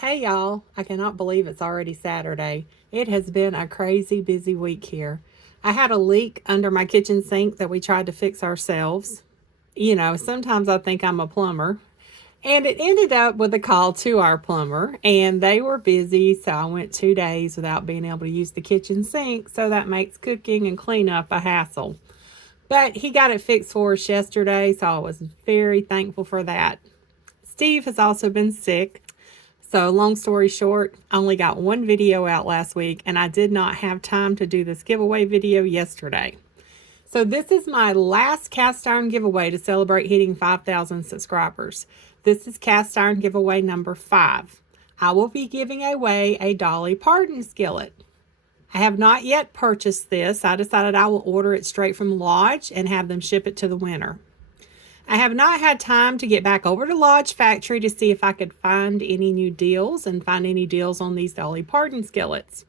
Hey y'all, I cannot believe it's already Saturday. It has been a crazy busy week here. I had a leak under my kitchen sink that we tried to fix ourselves. You know, sometimes I think I'm a plumber. And it ended up with a call to our plumber, and they were busy, so I went 2 days without being able to use the kitchen sink, so that makes cooking and cleanup a hassle. But he got it fixed for us yesterday, so I was very thankful for that. Steve has also been sick. So, long story short, I only got one video out last week and I did not have time to do this giveaway video yesterday. So, this is my last cast iron giveaway to celebrate hitting 5,000 subscribers. This is cast iron giveaway number 5. I will be giving away a Dolly Parton skillet. I have not yet purchased this. I decided I will order it straight from Lodge and have them ship it to the winner. I have not had time to get back over to Lodge Factory to see if I could find any new deals and find any deals on these Dolly Parton skillets.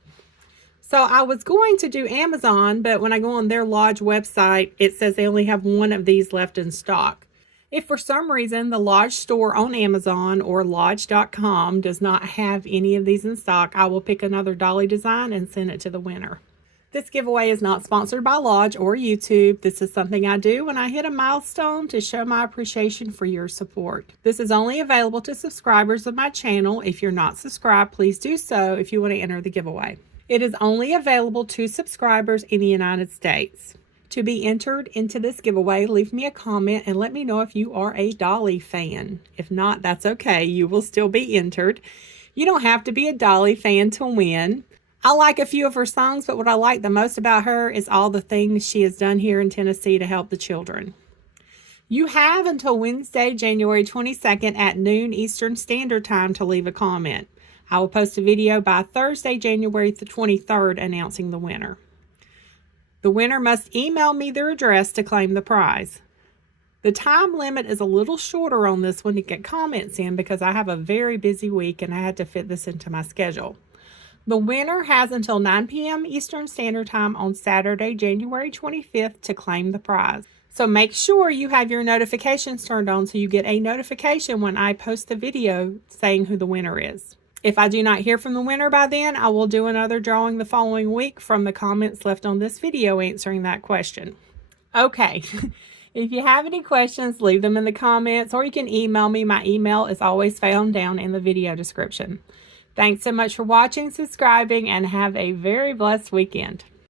So I was going to do Amazon, but when I go on their Lodge website, it says they only have one of these left in stock. If for some reason the Lodge store on Amazon or Lodge.com does not have any of these in stock, I will pick another Dolly design and send it to the winner. This giveaway is not sponsored by Lodge or YouTube. This is something I do when I hit a milestone to show my appreciation for your support. This is only available to subscribers of my channel. If you're not subscribed, please do so if you want to enter the giveaway. It is only available to subscribers in the United States. To be entered into this giveaway, leave me a comment and let me know if you are a Dolly fan. If not, that's okay. You will still be entered. You don't have to be a Dolly fan to win. I like a few of her songs, but what I like the most about her is all the things she has done here in Tennessee to help the children. You have until Wednesday, January 22nd at noon Eastern Standard Time to leave a comment. I will post a video by Thursday, January 23rd announcing the winner. The winner must email me their address to claim the prize. The time limit is a little shorter on this one to get comments in because I have a very busy week and I had to fit this into my schedule. The winner has until 9 p.m. Eastern Standard Time on Saturday, January 25th to claim the prize. So make sure you have your notifications turned on so you get a notification when I post the video saying who the winner is. If I do not hear from the winner by then, I will do another drawing the following week from the comments left on this video answering that question. Okay, if you have any questions, leave them in the comments or you can email me. My email is always found down in the video description. Thanks so much for watching, subscribing, and have a very blessed weekend.